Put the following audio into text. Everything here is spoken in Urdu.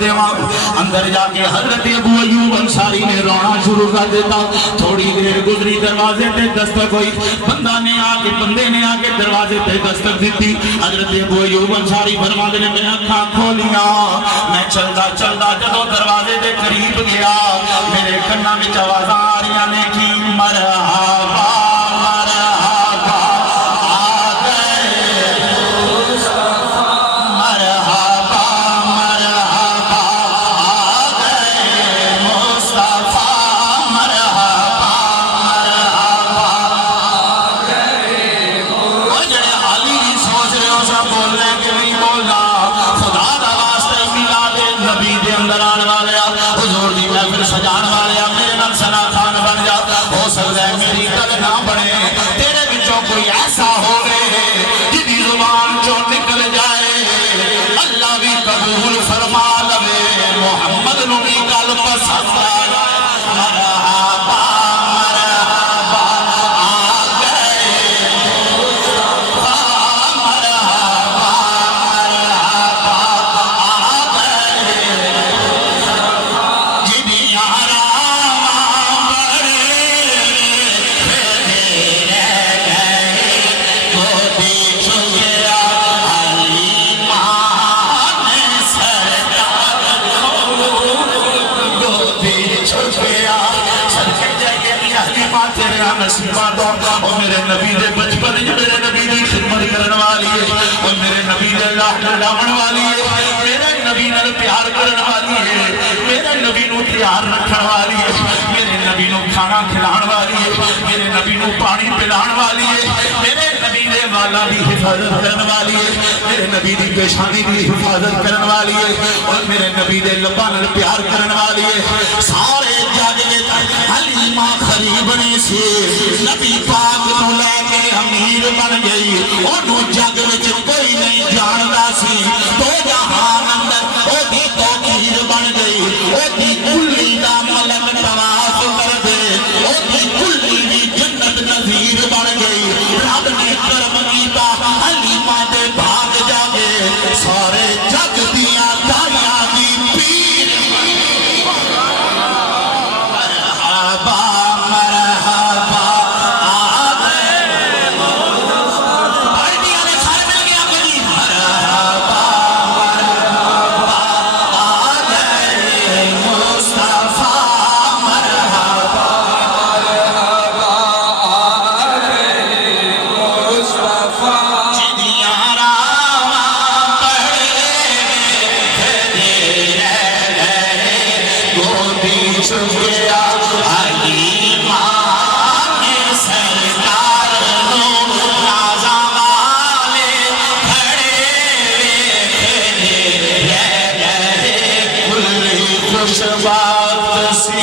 دیواں. اندر جا کے حضرت ابو ایوب انصاری نے رونا شروع کر دیتا. تھوڑی دیر گزری دروازے تے دستک ہوئی. بندے نے آ کے دروازے تے دستک دیتی. حضرت ابو ایوب انصاری فرماندے نے میں اکھاں کھولیاں, میں چلدا چلدا جدوں دروازے دے قریب گیا میرے کنا وچ آوازاں آ رہیاں نے کہ مرحبا سجان والے میرے نال سنا خان بن جا. ہو سکتا ہے میری گل نہ بنے, تیرے وچوں کوئی ایسا ہوئے جدی زبان چوں نکل جائے اللہ بھی قبول فرما لے, محمد نو بھی گل پسند آ جائے. مرحبا مرحبا آ گئے مرحبا مرحبا آ گئے جدی نصیبہ دو. اور میرے نبی دے بچپن میرے نبی دی خدمت کرن والی ہے, اور میرے نبی دے اللہ ڈاون والی ہے, میرے نبی نال پیار کرن والی ہے, میرے نبی نو تیار رکھن والی ہے, میرے نبی نو کھانا کھلان والی ہے, میرے نبی نو پانی پلان والی ہے, میرے نبی دے والا دی حفاظت کرن والی ہے, میرے نبی دی پیشانی دی حفاظت کرن والی ہے, اور میرے نبی دے لباں نال پیار کرن والی ہے. سارے جگ وچ حلیمہ غریب نے سی, نبی پاک نو لے کے امیر بن گئی. اونوں جگ وچ کوئی نہیں جاندا سی, دو جہان اندر او دی توقیر بن گئی. او دی کلی دا ملک طواف کر دے, او دی کلی دی جنت نظیر بن گئی. رب نے کرم کیتا حلیمہ دے بھاگ جاگے, سارے جگ دیاں تاریاں دی پیر. مرحبا مرحبا آ گئے پارٹیاں نے سارے مل گیا بلی. مرحبا مرحبا آ گئے مصطفیٰ. مرحبا مرحبا آ گئے مصطفیٰ. جدیاں راواں پڑھے پھرے رہ گئے, گودی چھپ گیا حلیمہ نے سرکار نو, رازاں والے کھڑے کھڑے رہ گئے. کل خوش بات سی